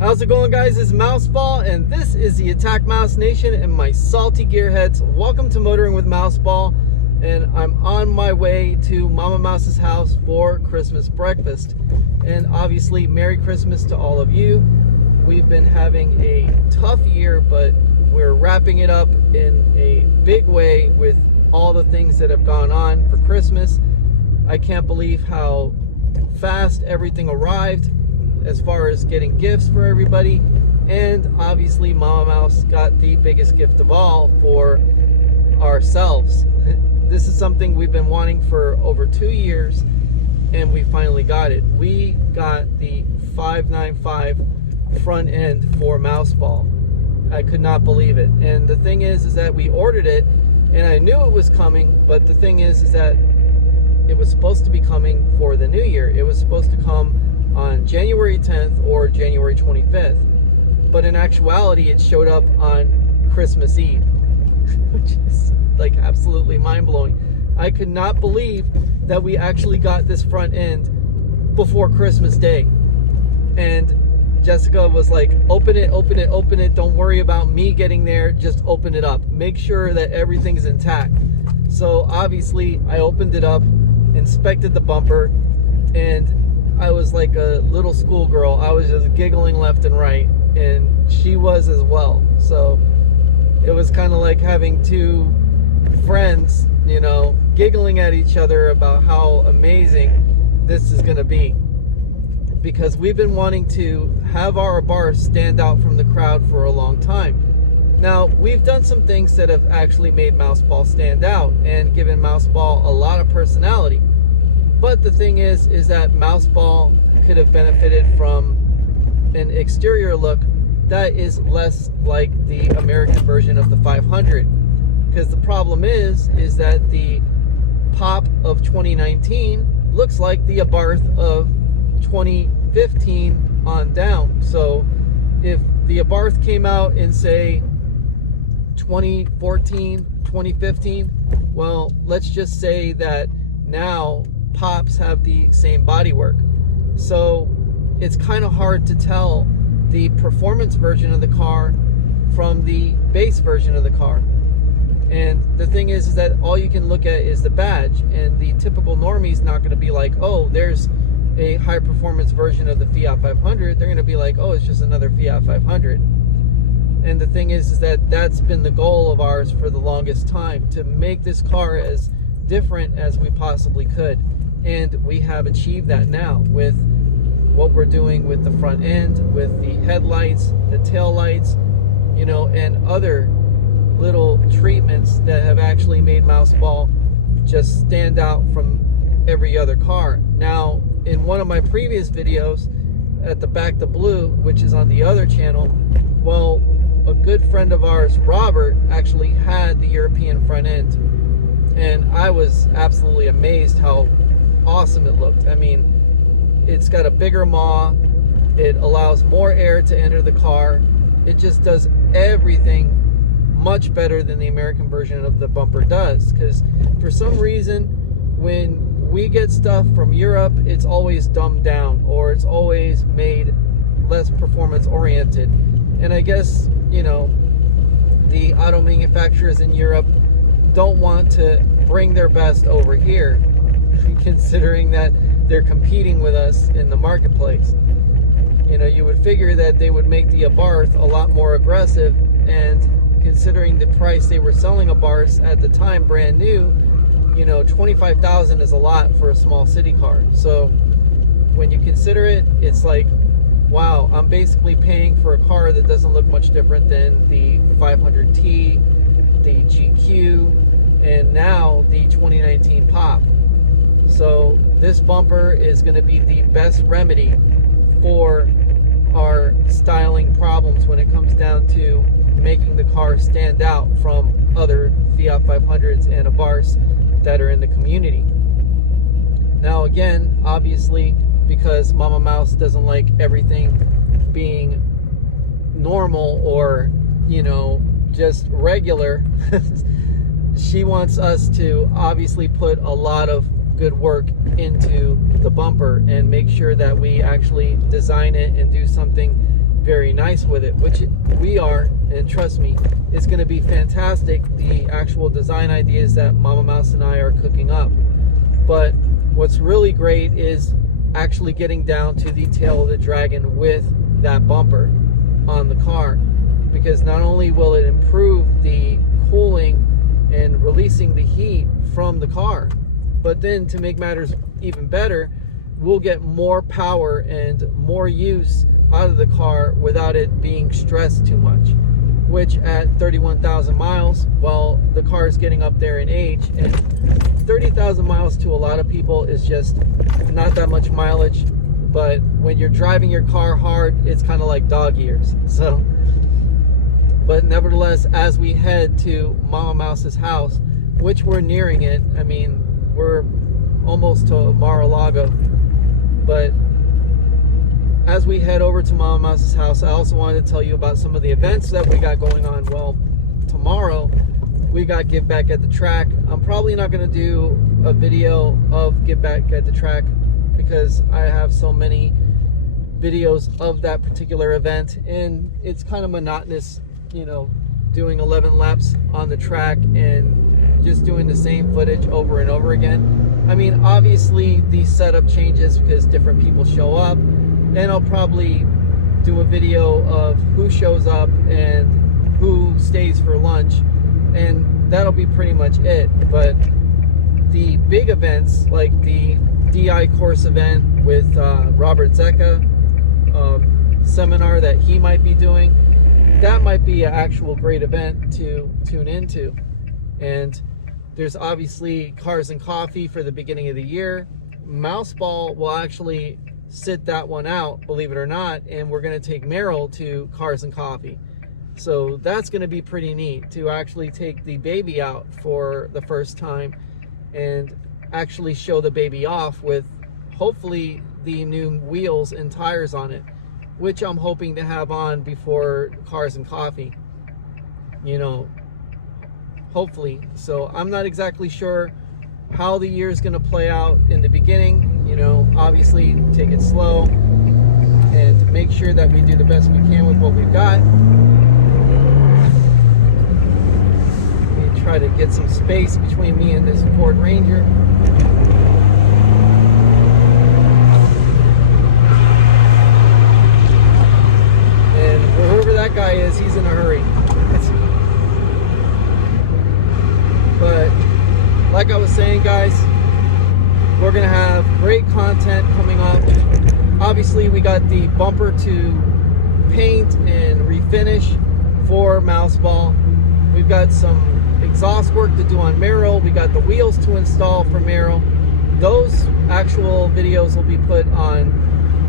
How's it going, guys? It's Mouseball, and this is the Attack Mouse Nation and my salty gearheads. Welcome to Motoring with Mouseball, and I'm on my way to Mama Mouse's house for Christmas breakfast. And obviously, Merry Christmas to all of you. We've been having a tough year, but we're wrapping it up in a big way with all the things that have gone on for Christmas. I can't believe how fast everything arrived as far as getting gifts for everybody. And obviously Mama Mouse got the biggest gift of all for ourselves. This is something we've been wanting for over 2 years, and we finally got it. We got the 595 front end for Mouseball. I could not believe it. And the thing is that we ordered it, and I knew it was coming, but the thing is that it was supposed to be coming for the new year. It was supposed to come on January 10th or January 25th. But in actuality, it showed up on Christmas Eve, which is like absolutely mind-blowing. I could not believe that we actually got this front end before Christmas Day. And Jessica was like, open it, open it, open it. Don't worry about me getting there. Just open it up. Make sure that everything's intact. So obviously I opened it up, inspected the bumper, and I was like a little schoolgirl. I was just giggling left and right, and she was as well. So it was kind of like having two friends, you know, giggling at each other about how amazing this is going to be. Because we've been wanting to have our bars stand out from the crowd for a long time. Now, we've done some things that have actually made Mouseball stand out and given Mouseball a lot of personality. But the thing is that Mouseball could have benefited from an exterior look that is less like the American version of the 500. Because the problem is that the Pop of 2019 looks like the Abarth of 2015 on down. So if the Abarth came out in, say, 2014, 2015, well, let's just say that now Pops have the same bodywork. So it's kind of hard to tell the performance version of the car from the base version of the car. And the thing is that all you can look at is the badge, and the typical normie's not going to be like, oh, there's a high performance version of the Fiat 500. They're going to be like, oh, it's just another Fiat 500. And the thing is that that's been the goal of ours for the longest time, to make this car as different as we possibly could. And we have achieved that now with what we're doing with the front end, with the headlights, the tail lights, you know, and other little treatments that have actually made Mouseball just stand out from every other car. Now, in one of my previous videos at the Back to Blue, which is on the other channel, well, a good friend of ours, Robert, actually had the European front end, and I was absolutely amazed how awesome it looked. I mean, it's got a bigger maw, it allows more air to enter the car, it just does everything much better than the American version of the bumper does. Because for some reason, when we get stuff from Europe, it's always dumbed down, or it's always made less performance oriented. And I guess, you know, the auto manufacturers in Europe don't want to bring their best over here, considering that they're competing with us in the marketplace. You know, you would figure that they would make the Abarth a lot more aggressive, and considering the price they were selling Abarths at the time, brand new, you know, $25,000 is a lot for a small city car. So when you consider it, it's like, wow, I'm basically paying for a car that doesn't look much different than the 500T, the GQ, and now the 2019 Pop. So this bumper is going to be the best remedy for our styling problems when it comes down to making the car stand out from other Fiat 500s and Abarths that are in the community. Now again, obviously, because Mama Mouse doesn't like everything being normal or, you know, just regular, she wants us to obviously put a lot of good work into the bumper and make sure that we actually design it and do something very nice with it, which we are, and trust me, it's going to be fantastic, the actual design ideas that Mama Mouse and I are cooking up. But what's really great is actually getting down to the tail of the Dragon with that bumper on the car, because not only will it improve the cooling and releasing the heat from the car, but then to make matters even better, we'll get more power and more use out of the car without it being stressed too much, which at 31,000 miles, well, the car is getting up there in age, and 30,000 miles to a lot of people is just not that much mileage, but when you're driving your car hard, it's kind of like dog years. So, but nevertheless, as we head to Mama Mouse's house, which we're nearing it, I mean, we're almost to Mar-a-Lago, but as we head over to Mama Mouse's house, I also wanted to tell you about some of the events that we got going on. Well, tomorrow we got Give Back at the Track. I'm probably not going to do a video of Give Back at the Track because I have so many videos of that particular event, and it's kind of monotonous, you know, doing 11 laps on the track and just doing the same footage over and over again. I mean, obviously the setup changes because different people show up, and I'll probably do a video of who shows up and who stays for lunch, and that'll be pretty much it. But the big events like the DI course event with Robert Zecca, seminar that he might be doing, that might be an actual great event to tune into. And there's obviously Cars and Coffee for the beginning of the year. Mouseball will actually sit that one out, believe it or not, and we're going to take Meryl to Cars and Coffee. So that's going to be pretty neat to actually take the baby out for the first time and actually show the baby off with hopefully the new wheels and tires on it, which I'm hoping to have on before Cars and Coffee, you know, hopefully. So I'm not exactly sure how the year is going to play out in the beginning. You know, obviously take it slow and make sure that we do the best we can with what we've got. We try to get some space between me and this Ford Ranger. And whoever that guy is, he's in a hurry. But like I was saying, guys, we're gonna have great content coming up. Obviously, we got the bumper to paint and refinish for Mouseball. We've got some exhaust work to do on Meryl. We got the wheels to install for Meryl. Those actual videos will be put on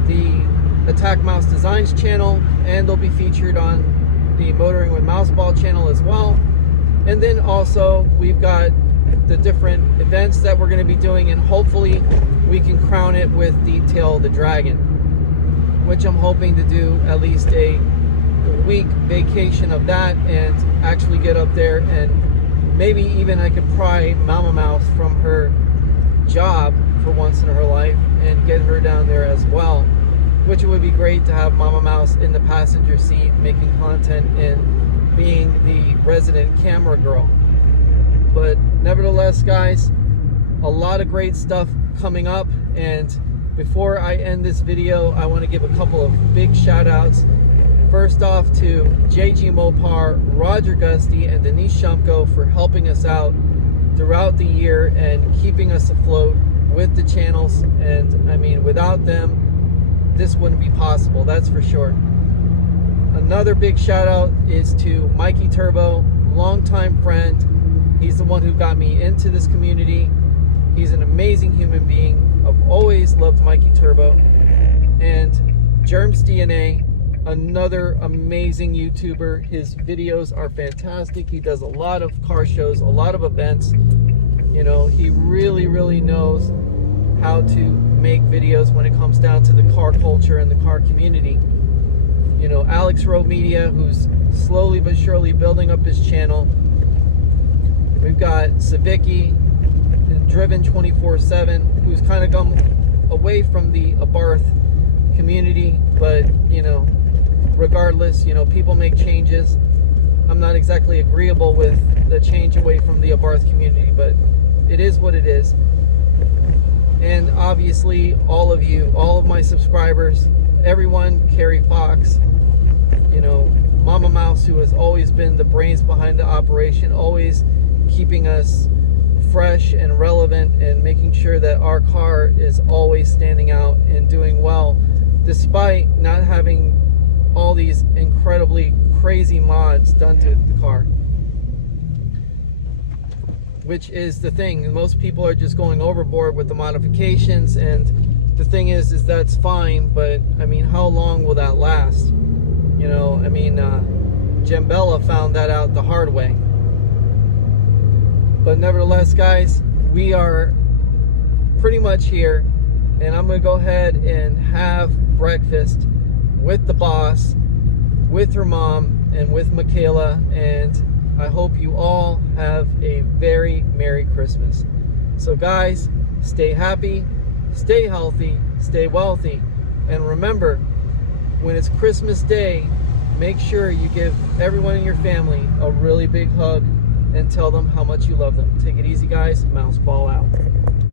the Attack Mouse Designs channel, and they'll be featured on the Motoring with Mouseball channel as well. And then also we've got the different events that we're going to be doing, and hopefully we can crown it with the Tail of the Dragon, which I'm hoping to do at least a week vacation of that and actually get up there, and maybe even I could pry Mama Mouse from her job for once in her life and get her down there as well, which would be great to have Mama Mouse in the passenger seat making content and being the resident camera girl. But nevertheless, guys, a lot of great stuff coming up. And before I end this video, I want to give a couple of big shout outs. First off to JG Mopar, Roger Gusty, and Denise Shumko for helping us out throughout the year and keeping us afloat with the channels. And I mean, without them, this wouldn't be possible, that's for sure. Another big shout out is to Mikey Turbo, longtime friend. He's the one who got me into this community. He's an amazing human being. I've always loved Mikey Turbo. And Germs DNA, another amazing YouTuber. His videos are fantastic. He does a lot of car shows, a lot of events. You know, he really, really knows how to make videos when it comes down to the car culture and the car community. You know, Alex Rowe Media, who's slowly but surely building up his channel. We've got Savicki and Driven 24/7, who's kind of come away from the Abarth community, but you know, regardless, you know, people make changes. I'm not exactly agreeable with the change away from the Abarth community, but it is what it is. And obviously, all of you, all of my subscribers, everyone, Carrie Fox, you know, Mama Mouse, who has always been the brains behind the operation, always keeping us fresh and relevant and making sure that our car is always standing out and doing well, despite not having all these incredibly crazy mods done to the car. Which is the thing, most people are just going overboard with the modifications, and the thing is that's fine, but I mean, how long will that last? You know, I mean, Jambella found that out the hard way. But nevertheless, guys, we are pretty much here, and I'm gonna go ahead and have breakfast with the boss, with her mom, and with Michaela, and I hope you all have a very Merry Christmas. So guys, stay happy, stay healthy, stay wealthy, and remember, when it's Christmas Day, make sure you give everyone in your family a really big hug and tell them how much you love them. Take it easy, guys. Mouseball out.